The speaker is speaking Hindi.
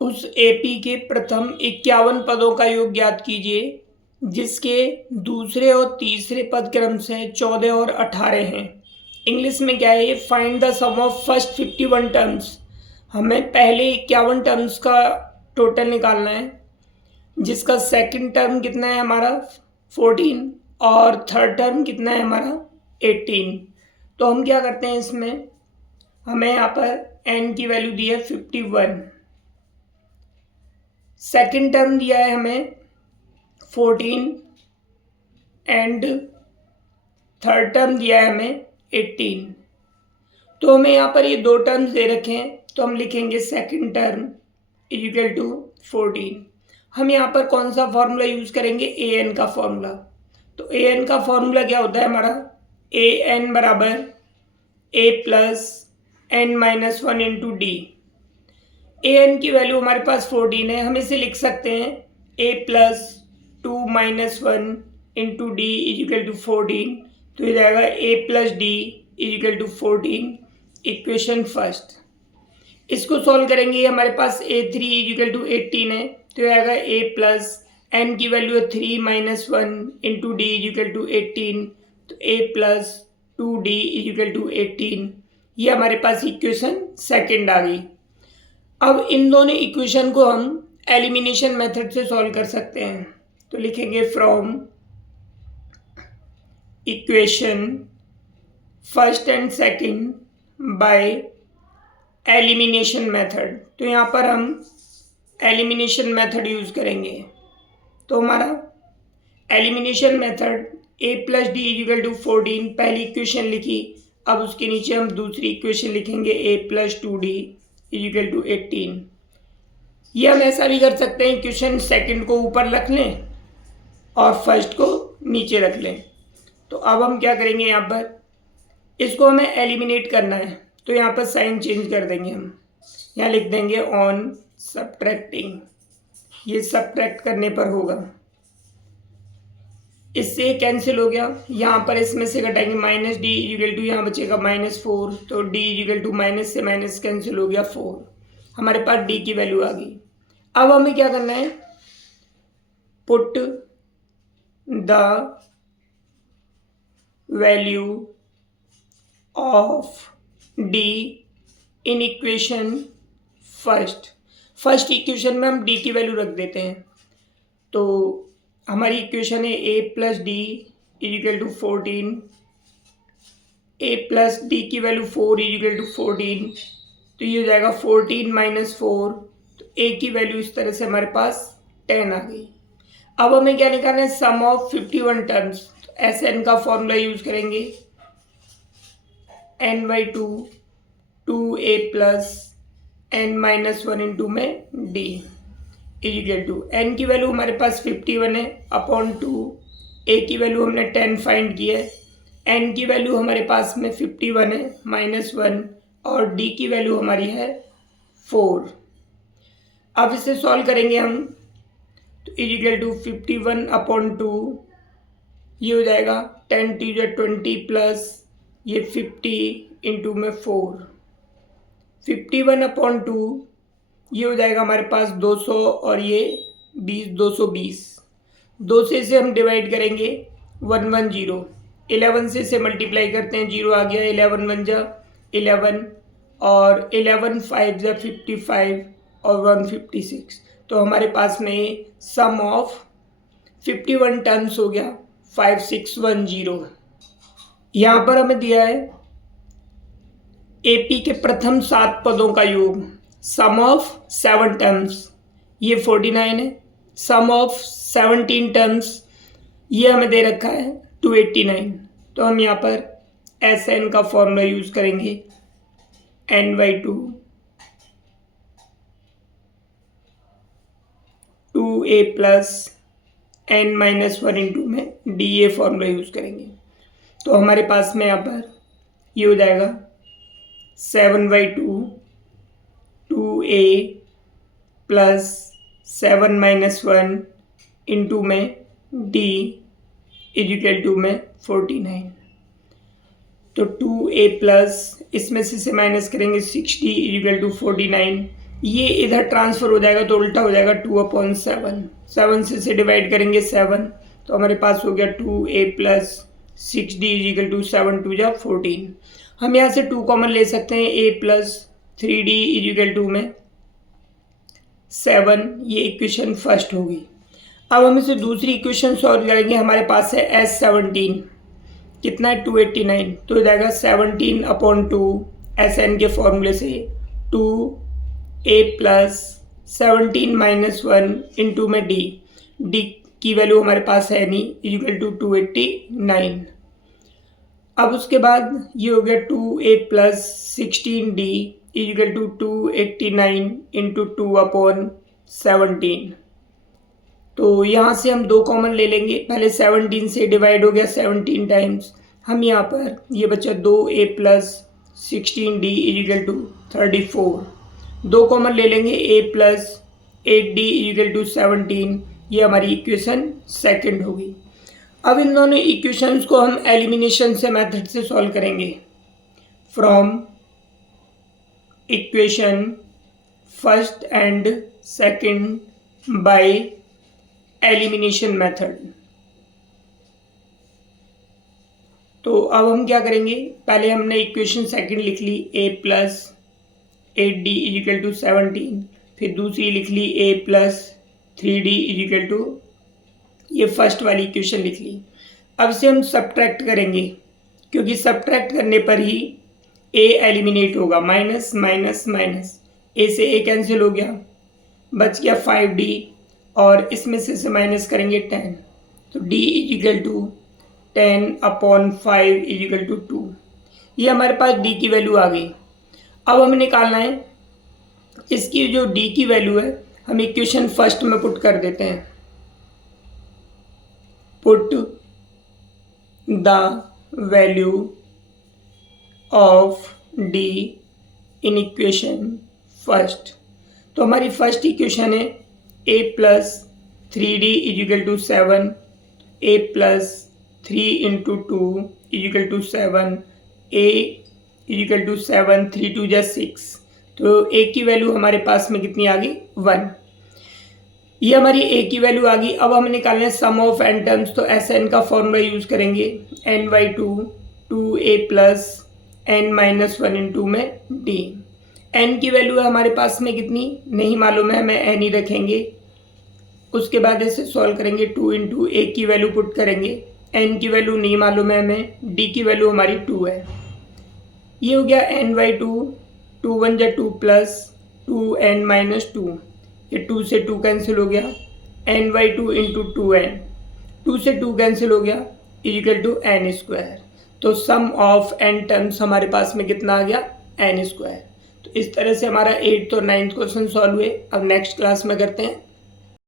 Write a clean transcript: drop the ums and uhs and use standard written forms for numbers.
उस एपी के प्रथम 51 पदों का योग ज्ञात कीजिए जिसके दूसरे और तीसरे पद क्रम से 14 और 18 हैं। इंग्लिश में क्या है ये? Find the sum of first 51 terms. हमें पहले 51 टर्म्स का टोटल निकालना है जिसका सेकंड टर्म कितना है हमारा 14 और थर्ड टर्म कितना है हमारा 18। तो हम क्या करते हैं, इसमें हमें यहाँ पर n की वैल्यू दी है 51, सेकंड टर्म दिया है हमें 14 एंड थर्ड टर्म दिया है हमें 18। तो हमें यहाँ पर ये दो टर्म्स दे रखे हैं तो हम लिखेंगे second term is equal to 14। हम यहाँ पर कौन सा फॉर्मूला यूज करेंगे? ए एन का फॉर्मूला। तो ए एन का फॉर्मूला क्या होता है हमारा? ए एन बराबर A plus N minus one into D. A N की वैल्यू हमारे पास 14 है, हम इसे लिख सकते हैं A plus 2 minus one into D is equal to 14। तो ये जाएगा A plus D is equal to 14, equation first. इसको सॉल्व करेंगे, हमारे पास A three is equal to 18 है तो ये आएगा ए प्लस एन की वैल्यू है 3 minus one into D is equal to 18, तो A plus 2d is equal to 18। ये हमारे पास इक्वेशन सेकंड आ गई। अब इन दोनों इक्वेशन को हम एलिमिनेशन मेथड से सॉल्व कर सकते हैं। तो लिखेंगे from equation first and second by elimination method. तो यहाँ पर हम एलिमिनेशन मेथड यूज़ करेंगे। तो हमारा elimination method A plus D is equal to 14, पहली इक्वेशन लिखी। अब उसके नीचे हम दूसरी इक्वेशन लिखेंगे A plus 2d is equal to 18। ये हम ऐसा भी कर सकते हैं, इक्वेशन सेकंड को ऊपर रख लें और फर्स्ट को नीचे रख लें। तो अब हम क्या करेंगे, यहाँ पर इसको हमें एलिमिनेट करना है तो यहाँ पर साइन चेंज कर देंगे। हम यहाँ लिख देंगे ऑन सब्ट्रैक्टिंग, ये सब्ट्रैक्ट करने पर होगा। इससे कैंसिल हो गया, यहाँ पर इसमें से घटाएंगे माइनस डी इक्वल टू, यहाँ बचेगा -4, तो डी इक्वल टू माइनस से माइनस कैंसिल हो गया 4, हमारे पास डी की वैल्यू आ गई। अब हमें क्या करना है, put the value of D in equation first equation में हम डी की वैल्यू रख देते हैं। तो हमारी इक्वेशन है A plus D is equal to 14, A plus D की वैल्यू 4 इज इक्वल टू 14, तो ये हो जाएगा 14 माइनस 4, तो ए की वैल्यू इस तरह से हमारे पास 10 आ गई। अब हमें क्या निकालना है, सम ऑफ 51 टर्म्स। तो एस एन का फॉर्मूला यूज करेंगे, n by 2 A plus N minus one into में D is equal to, N की वैल्यू हमारे पास 51 है अपॉन 2, ए की वैल्यू हमने 10 फाइंड की है, एन की वैल्यू हमारे पास में 51 है -1 और डी की वैल्यू हमारी है 4। अब इसे सॉल्व करेंगे हम, तो इज इक्वल टू 51 अपॉन 2, ये हो जाएगा 10 टू 20 प्लस ये 50 इंटू में 4, 51 अपॉन 2, ये हो जाएगा हमारे पास 200 और ये 20, 220। 2 से इसे हम डिवाइड करेंगे 110, 11 से इसे मल्टीप्लाई करते हैं, 0 आ गया, 11 1 जा 11 और 11 5 जा 55 और 156। तो हमारे पास में सम ऑफ 51 टर्म्स हो गया 5610। यहाँ पर हमें दिया है एपी के प्रथम 7 पदों का योग, सम ऑफ 7 टर्म्स ये 49 है, सम ऑफ 17 टर्म्स ये हमें दे रखा है 289। तो हम यहाँ पर एस एन का फॉर्मूला यूज करेंगे, n by 2 A plus N minus one into में डी ए फॉर्मूला यूज करेंगे। तो हमारे पास में यहाँ पर ये हो जाएगा 7 by 2 A plus 7 minus 1 into में डी इज इक्वल टू में 49। तो 2a प्लस इसमें से माइनस करेंगे 6d इज इक्वल टू 49, ये इधर ट्रांसफ़र हो जाएगा तो उल्टा हो जाएगा 2/7। 7 से डिवाइड करेंगे 7, तो हमारे पास हो गया 2a plus 6d is equal to 7 2 जा 14। हम यहाँ से 2 कॉमन ले सकते हैं, a plus 3d is equal to में 7, ये इक्वेशन फर्स्ट होगी। अब हम इसे दूसरी इक्वेशन सॉल्व करेंगे। हमारे पास है S17, कितना है 289, तो हो जाएगा 17/2 SN के फॉर्मूले से 2a प्लस 17 माइनस 1 इंटू में d की वैल्यू हमारे पास है नहीं, इक्वल टू 289। अब उसके बाद ये हो गया 2a plus 16d equal to 289 into 2/17। तो यहाँ से हम 2 कॉमन ले लेंगे। पहले 17 से डिवाइड हो गया 17 टाइम्स, हम यहाँ पर ये बचा 2a plus 16d equal to 34। 2 common ले लेंगे, a plus 8d equal to 17, ये हमारी इक्वेशन सेकंड होगी। अब इन दोनों इक्वेशंस को हम एलिमिनेशन से मेथड से सॉल्व करेंगे। From equation first and second by elimination method. तो अब हम क्या करेंगे, पहले हमने इक्वेशन सेकंड लिख ली a plus 8d is equal to 17, फिर दूसरी लिख ली a plus 3d is equal to, ये फर्स्ट वाली इक्वेशन लिख ली। अब से हम सब्ट्रैक्ट करेंगे, क्योंकि सब्ट्रैक्ट करने पर ही a एलिमिनेट होगा। माइनस माइनस माइनस, a से a कैंसिल हो गया, बच गया 5d, और इसमें से माइनस करेंगे 10, तो d is equal to 10/5 is equal to 2। ये हमारे पास d की वैल्यू आ गई। अब हमें निकालना है इसकी जो d की वैल्यू है, हम इक्वेशन फर्स्ट में पुट कर देते हैं। Put the value of d in equation first. तो हमारी फर्स्ट इक्वेशन है a plus 3d is equal to 7, a plus 3 into 2 is equal to 7, a is equal to 7, 3 2 जा 6, तो a की वैल्यू हमारे पास में कितनी आ गई 1। ये हमारी a की वैल्यू आ गई। अब हमें निकालना है सम ऑफ n टर्म्स, तो Sn का फॉर्मूला यूज़ करेंगे, n/2 2a plus n minus 1 into में d। n की वैल्यू है हमारे पास में कितनी नहीं मालूम है, हमें n ही रखेंगे। उसके बाद इसे सॉल्व करेंगे, 2 इंटू a की वैल्यू पुट करेंगे, n की वैल्यू नहीं मालूम है हमें, d की वैल्यू हमारी 2 है। ये हो गया n/2, 2 1 जा 2 प्लस 2n माइनस 2, ये 2 से 2 कैंसिल हो गया, n/2 इंटू 2n, 2 से 2 कैंसिल हो गया, इजिकल टू n²। तो सम ऑफ n टर्म्स हमारे पास में कितना आ गया n²। तो इस तरह से हमारा 8th और 9th क्वेश्चन सॉल्व हुए। अब नेक्स्ट क्लास में करते हैं